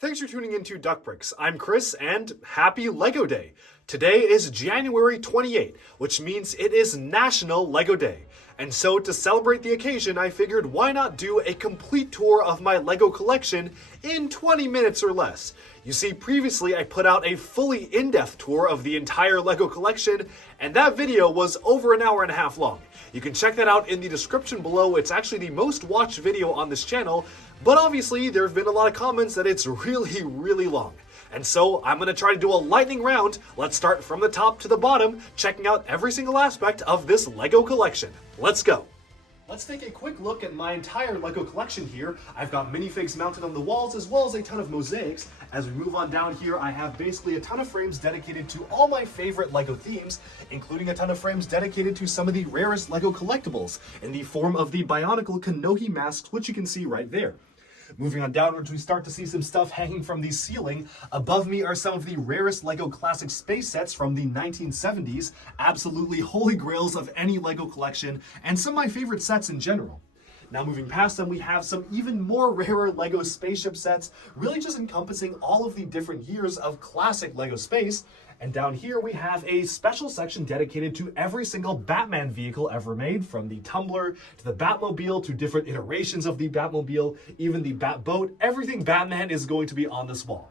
Thanks for tuning into Duck Bricks. I'm Chris, and happy LEGO Day! Today is January 28th, which means it is National LEGO Day. And so to celebrate the occasion, I figured why not do a complete tour of my LEGO collection in 20 minutes or less. You see, previously I put out a fully in-depth tour of the entire LEGO collection, and that video was over an hour and a half long. You can check that out in the description below. It's actually the most watched video on this channel, but obviously there have been a lot of comments that it's really long. And so I'm going to try to do a lightning round. Let's start from the top to the bottom, checking out every single aspect of this LEGO collection. Let's go. Let's take a quick look at my entire LEGO collection here. I've got minifigs mounted on the walls as well as a ton of mosaics. As we move on down here, I have basically a ton of frames dedicated to all my favorite LEGO themes, including a ton of frames dedicated to some of the rarest LEGO collectibles in the form of the Bionicle Kanohi masks, which you can see right there. Moving on downwards, we start to see some stuff hanging from the ceiling. Above me are some of the rarest LEGO classic space sets from the 1970s, absolutely holy grails of any LEGO collection, and some of my favorite sets in general. Now moving past them, we have some even more rarer LEGO spaceship sets, really just encompassing all of the different years of classic LEGO space. And down here we have a special section dedicated to every single Batman vehicle ever made, from the Tumbler to the Batmobile to different iterations of the Batmobile, even the Batboat. Everything Batman is going to be on this wall.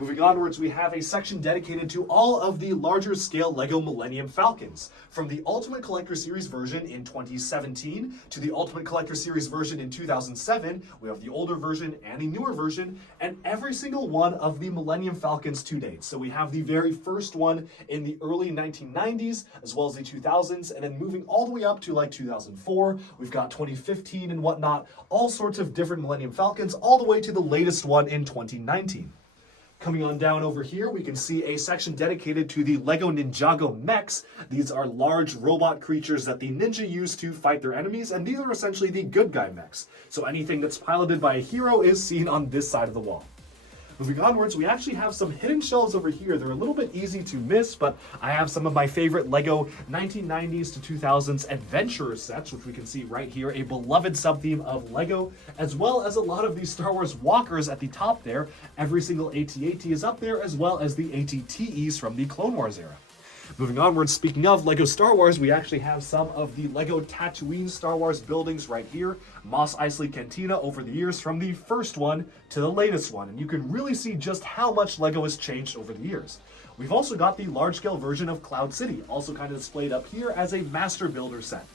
Moving onwards, we have a section dedicated to all of the larger scale LEGO Millennium Falcons, from the Ultimate Collector Series version in 2017 to the Ultimate Collector Series version in 2007. We have the older version and the newer version, and every single one of the Millennium Falcons to date. So we have the very first one in the early 1990s, as well as the 2000s, and then moving all the way up to like 2004, we've got 2015 and whatnot, all sorts of different Millennium Falcons, all the way to the latest one in 2019. Coming on down over here, we can see a section dedicated to the LEGO Ninjago Mechs. These are large robot creatures that the ninja use to fight their enemies, and these are essentially the good guy mechs. So anything that's piloted by a hero is seen on this side of the wall. Moving onwards, we actually have some hidden shelves over here. They're a little bit easy to miss, but I have some of my favorite LEGO 1990s to 2000s adventurer sets, which we can see right here, a beloved sub-theme of LEGO, as well as a lot of these Star Wars walkers at the top there. Every single AT-AT is up there, as well as the AT-TEs from the Clone Wars era. Moving onwards, speaking of LEGO Star Wars, we actually have some of the LEGO Tatooine Star Wars buildings right here. Mos Eisley Cantina over the years, from the first one to the latest one. And you can really see just how much LEGO has changed over the years. We've also got the large-scale version of Cloud City, also kind of displayed up here as a Master Builder set.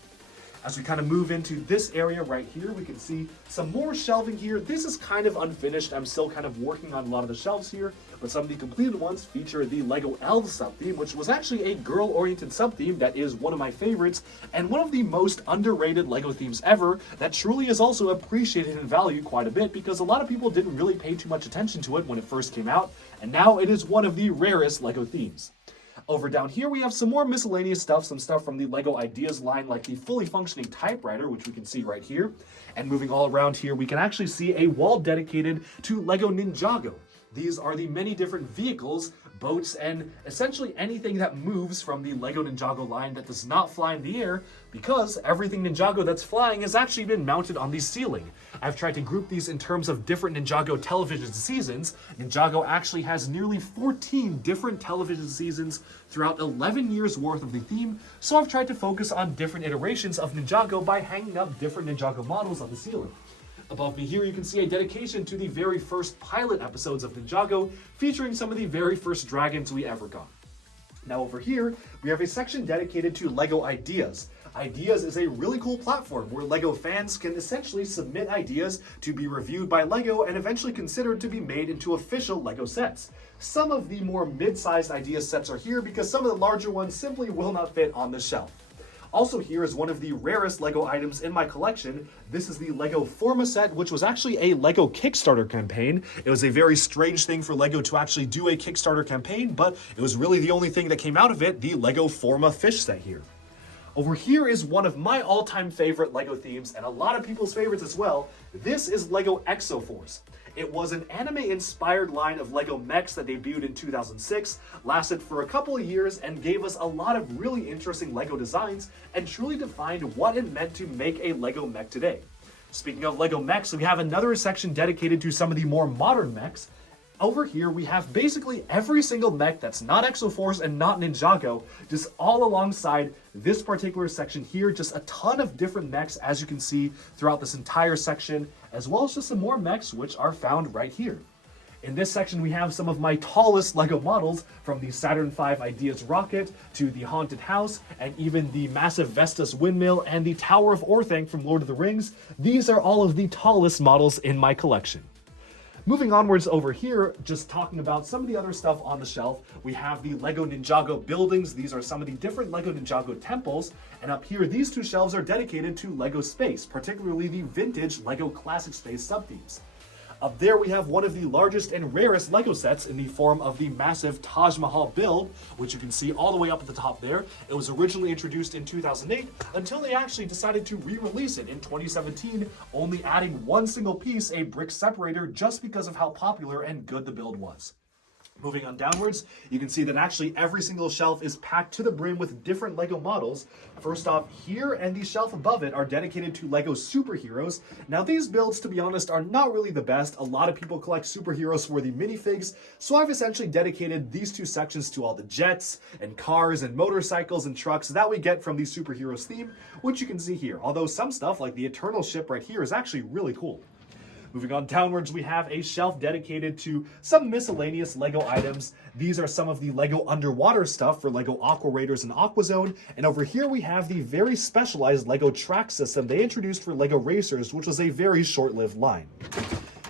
As we kind of move into this area right here, we can see some more shelving here. This is kind of unfinished. I'm still kind of working on a lot of the shelves here, but some of the completed ones feature the LEGO Elves sub-theme, which was actually a girl-oriented sub-theme that is one of my favorites, and one of the most underrated LEGO themes ever that truly is also appreciated in value quite a bit, because a lot of people didn't really pay too much attention to it when it first came out, and now it is one of the rarest LEGO themes. Over down here, we have some more miscellaneous stuff, some stuff from the LEGO Ideas line, like the fully functioning typewriter, which we can see right here. And moving all around here, we can actually see a wall dedicated to LEGO Ninjago. These are the many different vehicles, boats, and essentially anything that moves from the LEGO Ninjago line that does not fly in the air, because everything Ninjago that's flying has actually been mounted on the ceiling. I've tried to group these in terms of different Ninjago television seasons. Ninjago actually has nearly 14 different television seasons throughout 11 years worth of the theme, so I've tried to focus on different iterations of Ninjago by hanging up different Ninjago models on the ceiling. Above me here, you can see a dedication to the very first pilot episodes of Ninjago, featuring some of the very first dragons we ever got. Now over here, we have a section dedicated to LEGO Ideas. Ideas is a really cool platform where LEGO fans can essentially submit ideas to be reviewed by LEGO and eventually considered to be made into official LEGO sets. Some of the more mid-sized idea sets are here because some of the larger ones simply will not fit on the shelf. Also here is one of the rarest LEGO items in my collection. This is the LEGO Forma set, which was actually a LEGO Kickstarter campaign. It was a very strange thing for LEGO to actually do a Kickstarter campaign, but it was really the only thing that came out of it, the LEGO Forma fish set here. Over here is one of my all-time favorite LEGO themes, and a lot of people's favorites as well. This is LEGO Exoforce. It was an anime-inspired line of LEGO Mechs that debuted in 2006, lasted for a couple of years, and gave us a lot of really interesting LEGO designs, and truly defined what it meant to make a LEGO mech today. Speaking of LEGO Mechs, we have another section dedicated to some of the more modern mechs. over here we have basically every single mech that's not Exoforce and not Ninjago, just all alongside this particular section here. Just a ton of different mechs, as you can see throughout this entire section, as well as just some more mechs which are found right here. In this section, we have some of my tallest LEGO models, from the Saturn V Ideas rocket to the Haunted House, and even the massive Vestas windmill and the Tower of Orthanc from Lord of the Rings. These are all of the tallest models in my collection. Moving onwards over here, just talking about some of the other stuff on the shelf, we have the LEGO Ninjago buildings. These are some of the different LEGO Ninjago temples, and up here, these two shelves are dedicated to LEGO Space, particularly the vintage LEGO Classic Space sub-themes. Up there we have one of the largest and rarest LEGO sets in the form of the massive Taj Mahal build, which you can see all the way up at the top there. It was originally introduced in 2008 until they actually decided to re-release it in 2017, only adding one single piece, a brick separator, just because of how popular and good the build was. Moving on downwards, you can see that actually every single shelf is packed to the brim with different LEGO models. First off, here and the shelf above it are dedicated to LEGO superheroes. Now these builds, to be honest, are not really the best. A lot of people collect superheroes for the minifigs, so I've essentially dedicated these two sections to all the jets and cars and motorcycles and trucks that we get from the superheroes theme, which you can see here. Although some stuff like the Eternal ship right here is actually really cool. Moving on downwards, we have a shelf dedicated to some miscellaneous LEGO items. These are some of the LEGO underwater stuff for LEGO Aqua Raiders and Aqua Zone. And over here we have the very specialized LEGO track system they introduced for LEGO Racers, which was a very short-lived line.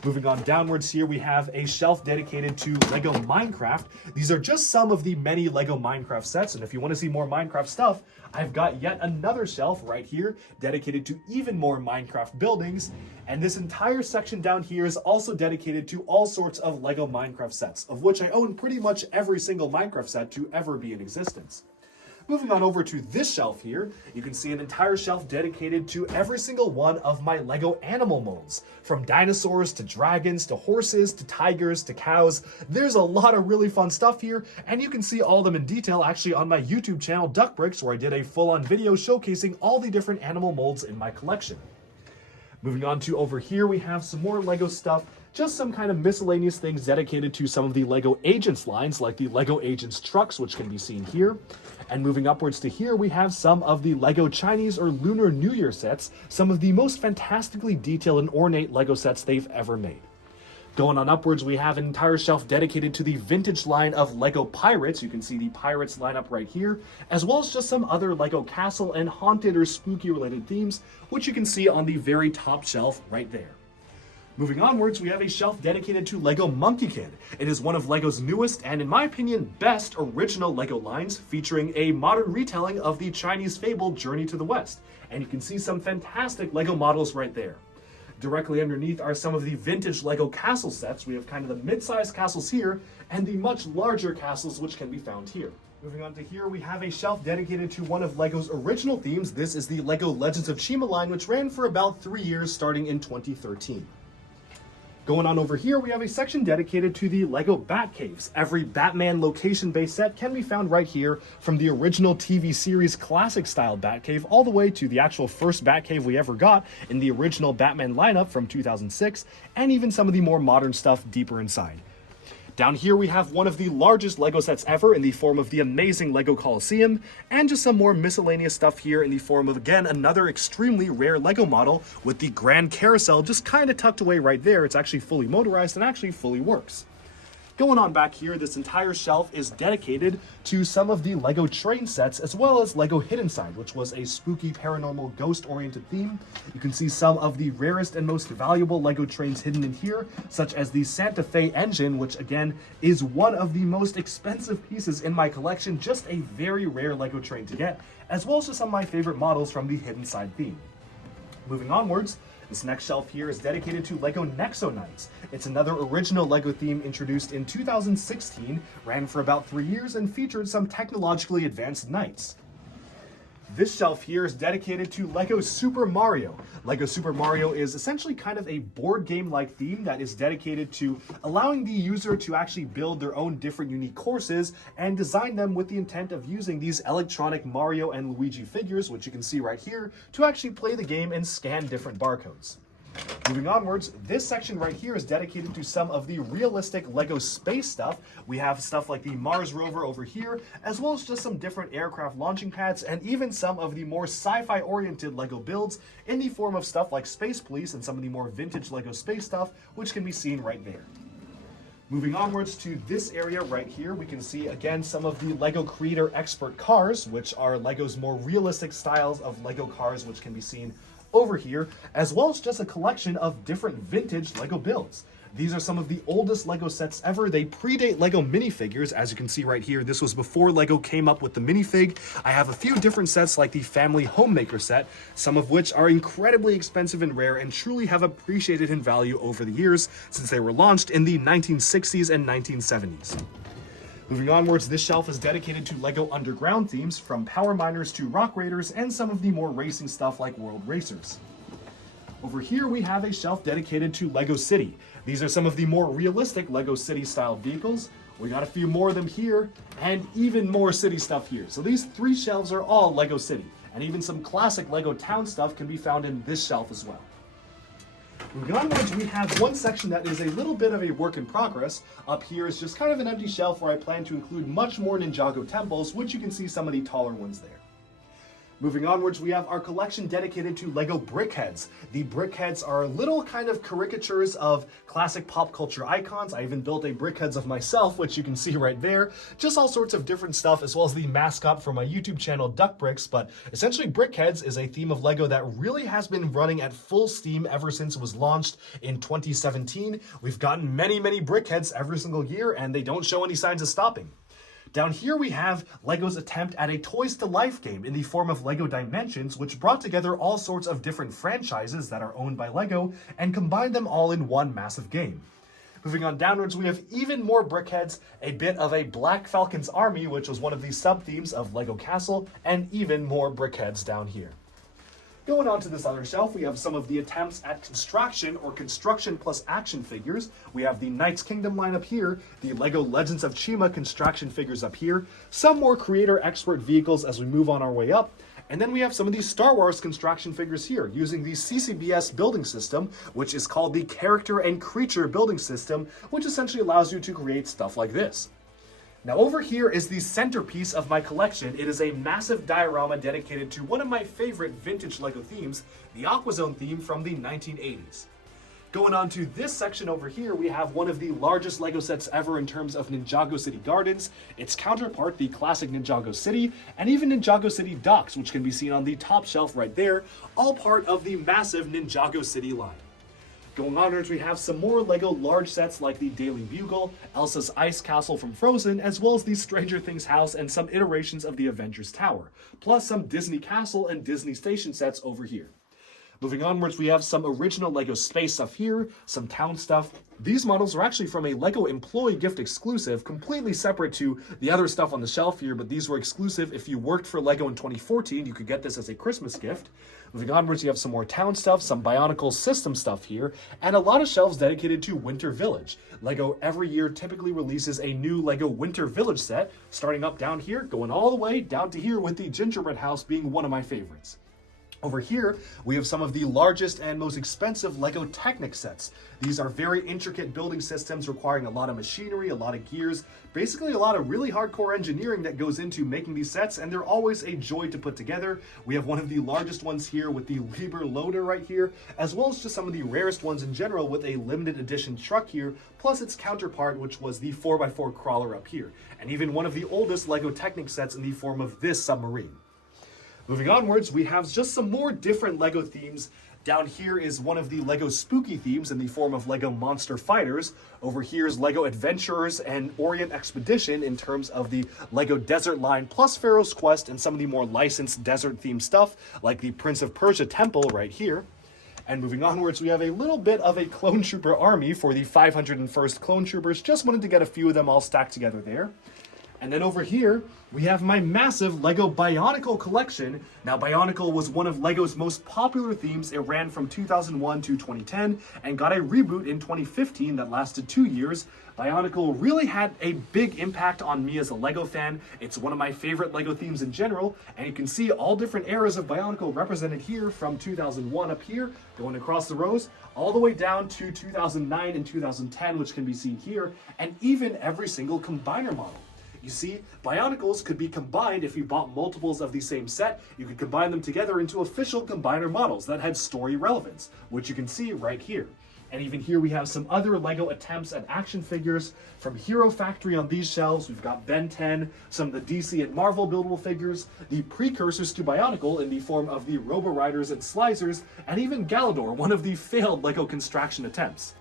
Moving on downwards here, we have a shelf dedicated to LEGO Minecraft. These are just some of the many LEGO Minecraft sets, and if you want to see more Minecraft stuff, I've got yet another shelf right here dedicated to even more Minecraft buildings, and this entire section down here is also dedicated to all sorts of LEGO Minecraft sets, of which I own pretty much every single Minecraft set to ever be in existence. Moving on over to this shelf here, you can see an entire shelf dedicated to every single one of my LEGO animal molds. From dinosaurs to dragons to horses to tigers to cows. There's a lot of really fun stuff here, and you can see all of them in detail actually on my YouTube channel Duck Bricks, where I did a full-on video showcasing all the different animal molds in my collection. Moving on to over here, we have some more LEGO stuff. Just some kind of miscellaneous things dedicated to some of the LEGO Agents lines, like the LEGO Agents trucks, which can be seen here. And moving upwards to here, we have some of the LEGO Chinese or Lunar New Year sets, some of the most fantastically detailed and ornate LEGO sets they've ever made. Going on upwards, we have an entire shelf dedicated to the vintage line of LEGO Pirates. You can see the Pirates lineup right here, as well as just some other LEGO Castle and haunted or spooky related themes, which you can see on the very top shelf right there. Moving onwards, we have a shelf dedicated to LEGO Monkey Kid. It is one of LEGO's newest and, in my opinion, best original LEGO lines, featuring a modern retelling of the Chinese fable Journey to the West. And you can see some fantastic LEGO models right there. Directly underneath are some of the vintage LEGO castle sets. We have kind of the mid-sized castles here and the much larger castles which can be found here. Moving on to here, we have a shelf dedicated to one of LEGO's original themes. This is the LEGO Legends of Chima line, which ran for about 3 years starting in 2013. Going on over here, we have a section dedicated to the LEGO Batcaves. Every Batman location-based set can be found right here, from the original TV series classic-style Batcave all the way to the actual first Batcave we ever got in the original Batman lineup from 2006, and even some of the more modern stuff deeper inside. Down here we have one of the largest LEGO sets ever in the form of the amazing LEGO Coliseum, and just some more miscellaneous stuff here in the form of, again, another extremely rare LEGO model with the Grand Carousel just kind of tucked away right there. It's actually fully motorized and actually fully works. Going on back here, this entire shelf is dedicated to some of the LEGO train sets, as well as LEGO Hidden Side, which was a spooky, paranormal, ghost-oriented theme. You can see some of the rarest and most valuable LEGO trains hidden in here, such as the Santa Fe engine, which again is one of the most expensive pieces in my collection, just a very rare LEGO train to get, as well as just some of my favorite models from the Hidden Side theme. Moving onwards, this next shelf here is dedicated to LEGO Nexo Knights. It's another original LEGO theme introduced in 2016, ran for about 3 years, and featured some technologically advanced knights. This shelf here is dedicated to LEGO Super Mario. LEGO Super Mario is essentially kind of a board game-like theme that is dedicated to allowing the user to actually build their own different unique courses and design them with the intent of using these electronic Mario and Luigi figures, which you can see right here, to actually play the game and scan different barcodes. Moving onwards, this section right here is dedicated to some of the realistic LEGO space stuff. We have stuff like the Mars rover over here, as well as just some different aircraft launching pads, and even some of the more sci-fi oriented LEGO builds in the form of stuff like Space Police and some of the more vintage LEGO space stuff, which can be seen right there. Moving onwards to this area right here, we can see again some of the LEGO Creator Expert cars, which are LEGO's more realistic styles of LEGO cars, which can be seen over here, as well as just a collection of different vintage LEGO builds. These are some of the oldest LEGO sets ever. They predate LEGO minifigures. As you can see right here, this was before LEGO came up with the minifig. I have a few different sets like the Family Homemaker set, some of which are incredibly expensive and rare and truly have appreciated in value over the years since they were launched in the 1960s and 1970s. Moving onwards, this shelf is dedicated to LEGO Underground themes, from Power Miners to Rock Raiders and some of the more racing stuff like World Racers. Over here we have a shelf dedicated to LEGO City. These are some of the more realistic LEGO City style vehicles. We got a few more of them here, and even more city stuff here. So these three shelves are all LEGO City, and even some classic LEGO Town stuff can be found in this shelf as well. Moving onwards, we have one section that is a little bit of a work in progress. Up here is just kind of an empty shelf where I plan to include much more Ninjago temples, which you can see some of the taller ones there. Moving onwards, we have our collection dedicated to LEGO Brickheadz. The Brickheadz are little kind of caricatures of classic pop culture icons. I even built a Brickheadz of myself, which you can see right there. Just all sorts of different stuff, as well as the mascot for my YouTube channel, Duck Bricks. But essentially, Brickheadz is a theme of LEGO that really has been running at full steam ever since it was launched in 2017. We've gotten many, many Brickheadz every single year, and they don't show any signs of stopping. Down here we have LEGO's attempt at a Toys to Life game in the form of LEGO Dimensions, which brought together all sorts of different franchises that are owned by LEGO and combined them all in one massive game. Moving on downwards, we have even more Brickheadz, a bit of a Black Falcon's Army, which was one of the sub-themes of LEGO Castle, and even more Brickheadz down here. Going on to this other shelf, we have some of the attempts at construction or construction plus action figures. We have the Knights Kingdom line up here, the LEGO Legends of Chima construction figures up here, some more creator expert vehicles as we move on our way up, and then we have some of these Star Wars construction figures here using the CCBS building system, which is called the Character and Creature building system, which essentially allows you to create stuff like this. Now over here is the centerpiece of my collection. It is a massive diorama dedicated to one of my favorite vintage LEGO themes, the Aquazone theme from the 1980s. Going on to this section over here, we have one of the largest LEGO sets ever in terms of Ninjago City Gardens, its counterpart, the classic Ninjago City, and even Ninjago City Docks, which can be seen on the top shelf right there, all part of the massive Ninjago City line. Going onwards, we have some more LEGO large sets like the Daily Bugle, Elsa's Ice Castle from Frozen, as well as the Stranger Things house and some iterations of the Avengers Tower, plus some Disney Castle and Disney Station sets over here. Moving onwards, we have some original LEGO space stuff here, some town stuff. These models are actually from a LEGO employee gift exclusive, completely separate to the other stuff on the shelf here, but these were exclusive. If you worked for LEGO in 2014, you could get this as a Christmas gift. Moving onwards, you have some more town stuff, some Bionicle system stuff here, and a lot of shelves dedicated to Winter Village. LEGO every year typically releases a new LEGO Winter Village set, starting up down here, going all the way down to here with the gingerbread house being one of my favorites. Over here, we have some of the largest and most expensive LEGO Technic sets. These are very intricate building systems requiring a lot of machinery, a lot of gears, basically a lot of really hardcore engineering that goes into making these sets, and they're always a joy to put together. We have one of the largest ones here with the Liber loader right here, as well as just some of the rarest ones in general with a limited edition truck here, plus its counterpart, which was the 4x4 crawler up here, and even one of the oldest LEGO Technic sets in the form of this submarine. Moving onwards, we have just some more different LEGO themes. Down here is one of the LEGO spooky themes in the form of LEGO Monster Fighters. Over here is LEGO Adventurers and Orient Expedition in terms of the LEGO Desert line, plus Pharaoh's Quest and some of the more licensed desert themed stuff like the Prince of Persia Temple right here. And moving onwards, we have a little bit of a Clone Trooper army for the 501st Clone Troopers. Just wanted to get a few of them all stacked together there. And then over here, we have my massive LEGO Bionicle collection. Now, Bionicle was one of LEGO's most popular themes. It ran from 2001 to 2010 and got a reboot in 2015 that lasted 2 years. Bionicle really had a big impact on me as a LEGO fan. It's one of my favorite LEGO themes in general, and you can see all different eras of Bionicle represented here from 2001 up here, going across the rows, all the way down to 2009 and 2010, which can be seen here, and even every single combiner model. You see, Bionicles could be combined if you bought multiples of the same set. You could combine them together into official combiner models that had story relevance, which you can see right here. And even here we have some other LEGO attempts at action figures from Hero Factory on these shelves. We've got Ben 10, some of the DC and Marvel buildable figures, the precursors to Bionicle in the form of the Robo-Riders and Slicers, and even Galador, one of the failed LEGO construction attempts.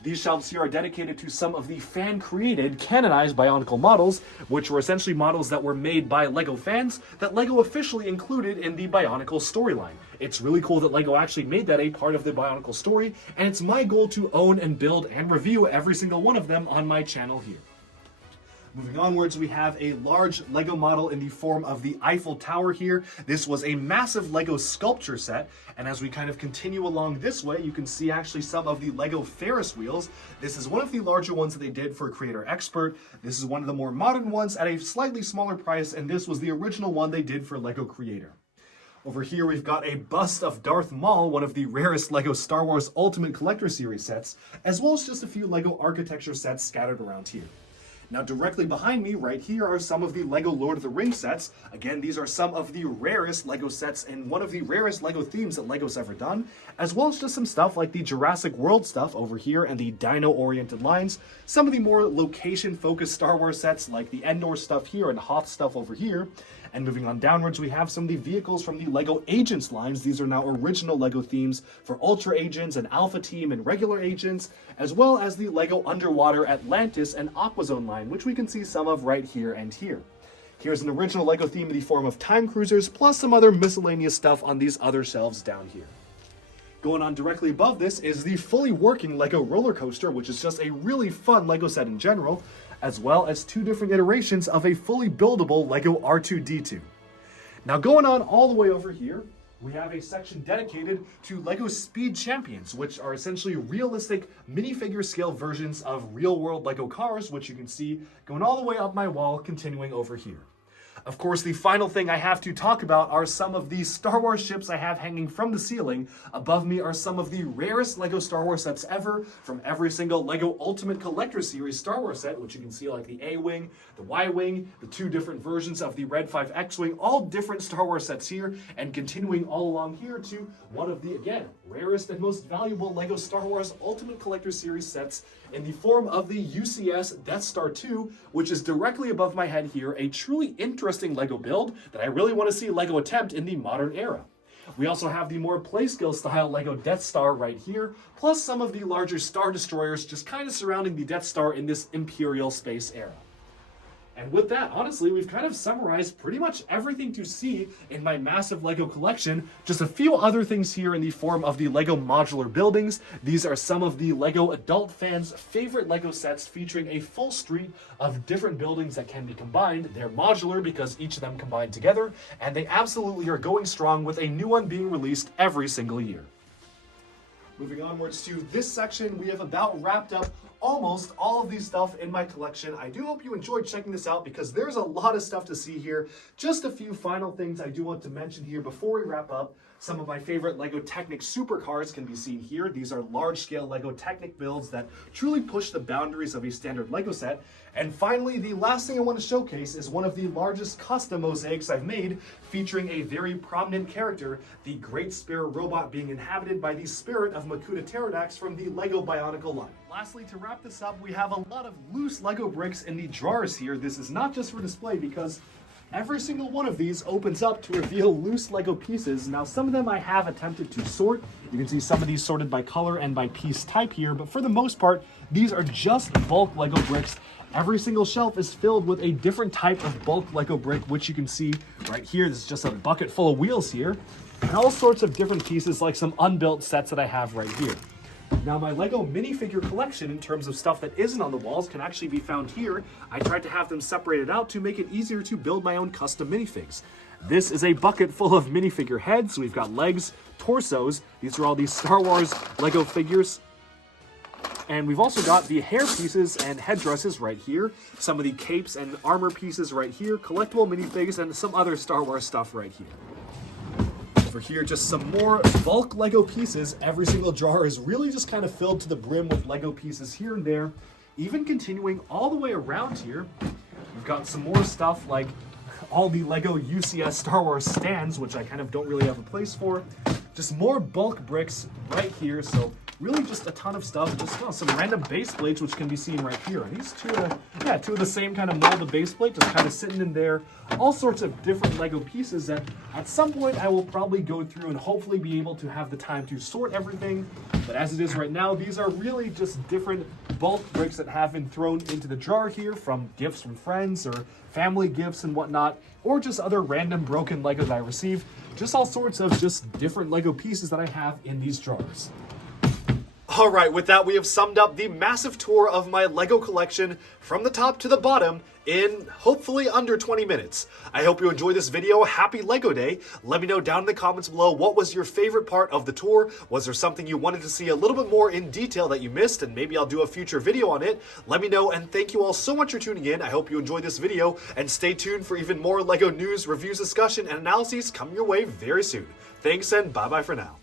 These shelves here are dedicated to some of the fan-created, canonized Bionicle models, which were essentially models that were made by LEGO fans that LEGO officially included in the Bionicle storyline. It's really cool that LEGO actually made that a part of the Bionicle story, and it's my goal to own and build and review every single one of them on my channel here. Moving onwards, we have a large LEGO model in the form of the Eiffel Tower here. This was a massive LEGO sculpture set, and as we kind of continue along this way, you can see actually some of the LEGO Ferris wheels. This is one of the larger ones that they did for Creator Expert. This is one of the more modern ones at a slightly smaller price, and this was the original one they did for LEGO Creator. Over here, we've got a bust of Darth Maul, one of the rarest LEGO Star Wars Ultimate Collector Series sets, as well as just a few LEGO architecture sets scattered around here. Now, directly behind me, right here, are some of the LEGO Lord of the Rings sets. Again, these are some of the rarest LEGO sets and one of the rarest LEGO themes that LEGO's ever done, as well as just some stuff like the Jurassic World stuff over here and the dino-oriented lines. Some of the more location-focused Star Wars sets like the Endor stuff here and Hoth stuff over here. And moving on downwards, we have some of the vehicles from the LEGO Agents lines. These are now original LEGO themes for Ultra Agents and Alpha Team and regular agents, as well as the LEGO Underwater Atlantis and Aquazone line, which we can see some of right here and here. Here's an original LEGO theme in the form of Time Cruisers, plus some other miscellaneous stuff on these other shelves down here. Going on directly above this is the fully working LEGO Roller Coaster, which is just a really fun LEGO set in general, as well as 2 different iterations of a fully buildable LEGO R2-D2. Now going on all the way over here, we have a section dedicated to LEGO Speed Champions, which are essentially realistic minifigure scale versions of real-world LEGO cars, which you can see going all the way up my wall, continuing over here. Of course, the final thing I have to talk about are some of the Star Wars ships I have hanging from the ceiling. Above me are some of the rarest LEGO Star Wars sets ever from every single LEGO Ultimate Collector Series Star Wars set, which you can see like the A-Wing, the Y-Wing, the 2 different versions of the Red 5 X-Wing, all different Star Wars sets here, and continuing all along here to one of the, again, rarest and most valuable LEGO Star Wars Ultimate Collector Series sets in the form of the UCS Death Star 2, which is directly above my head here, a truly interesting LEGO build that I really want to see LEGO attempt in the modern era. We also have the more Playscale style LEGO Death Star right here, plus some of the larger Star Destroyers just kind of surrounding the Death Star in this Imperial space era. And with that, honestly, we've kind of summarized pretty much everything to see in my massive LEGO collection. Just a few other things here in the form of the LEGO modular buildings. These are some of the LEGO adult fans' favorite LEGO sets featuring a full street of different buildings that can be combined. They're modular because each of them combine together, and they absolutely are going strong with a new one being released every single year. Moving onwards to this section, we have about wrapped up almost all of these stuff in my collection. I do hope you enjoyed checking this out because there's a lot of stuff to see here. Just a few final things I do want to mention here before we wrap up. Some of my favorite LEGO Technic supercars can be seen here. These are large-scale LEGO Technic builds that truly push the boundaries of a standard LEGO set. And finally, the last thing I want to showcase is one of the largest custom mosaics I've made, featuring a very prominent character, the Great Sparrow robot being inhabited by the spirit of Makuta Pterodax from the LEGO Bionicle line. Lastly, to wrap this up, we have a lot of loose LEGO bricks in the drawers here. This is not just for display because every single one of these opens up to reveal loose LEGO pieces. Now, some of them I have attempted to sort. You can see some of these sorted by color and by piece type here, but for the most part, these are just bulk LEGO bricks. Every single shelf is filled with a different type of bulk LEGO brick, which you can see right here. This is just a bucket full of wheels here, and all sorts of different pieces like some unbuilt sets that I have right here. Now my Lego minifigure collection in terms of stuff that isn't on the walls can actually be found here. I tried to have them separated out to make it easier to build my own custom minifigs. This is a bucket full of minifigure heads. We've got legs, torsos. These are all these Star Wars Lego figures. And we've also got the hair pieces and headdresses right here, some of the capes and armor pieces right here, collectible minifigs, and some other Star Wars stuff right here. Over here, just some more bulk Lego pieces. Every single jar is really just kind of filled to the brim with Lego pieces here and there. Even continuing all the way around here, we've got some more stuff like all the Lego UCS Star Wars stands, which I kind of don't really have a place for. Just more bulk bricks right here, so really just a ton of stuff. Just some random base plates, which can be seen right here. And these two of the same kind of molded base plate, just kind of sitting in there. All sorts of different Lego pieces that at some point I will probably go through and hopefully be able to have the time to sort everything. But as it is right now, these are really just different bulk bricks that have been thrown into the jar here from gifts from friends or family gifts and whatnot, or just other random broken Legos I received. Just all sorts of just different Lego pieces that I have in these jars. Alright, with that we have summed up the massive tour of my Lego collection from the top to the bottom in hopefully under 20 minutes. I hope you enjoyed this video. Happy Lego Day. Let me know down in the comments below what was your favorite part of the tour. Was there something you wanted to see a little bit more in detail that you missed, and maybe I'll do a future video on it? Let me know, and thank you all so much for tuning in. I hope you enjoyed this video, and stay tuned for even more Lego news, reviews, discussion, and analyses coming your way very soon. Thanks, and bye-bye for now.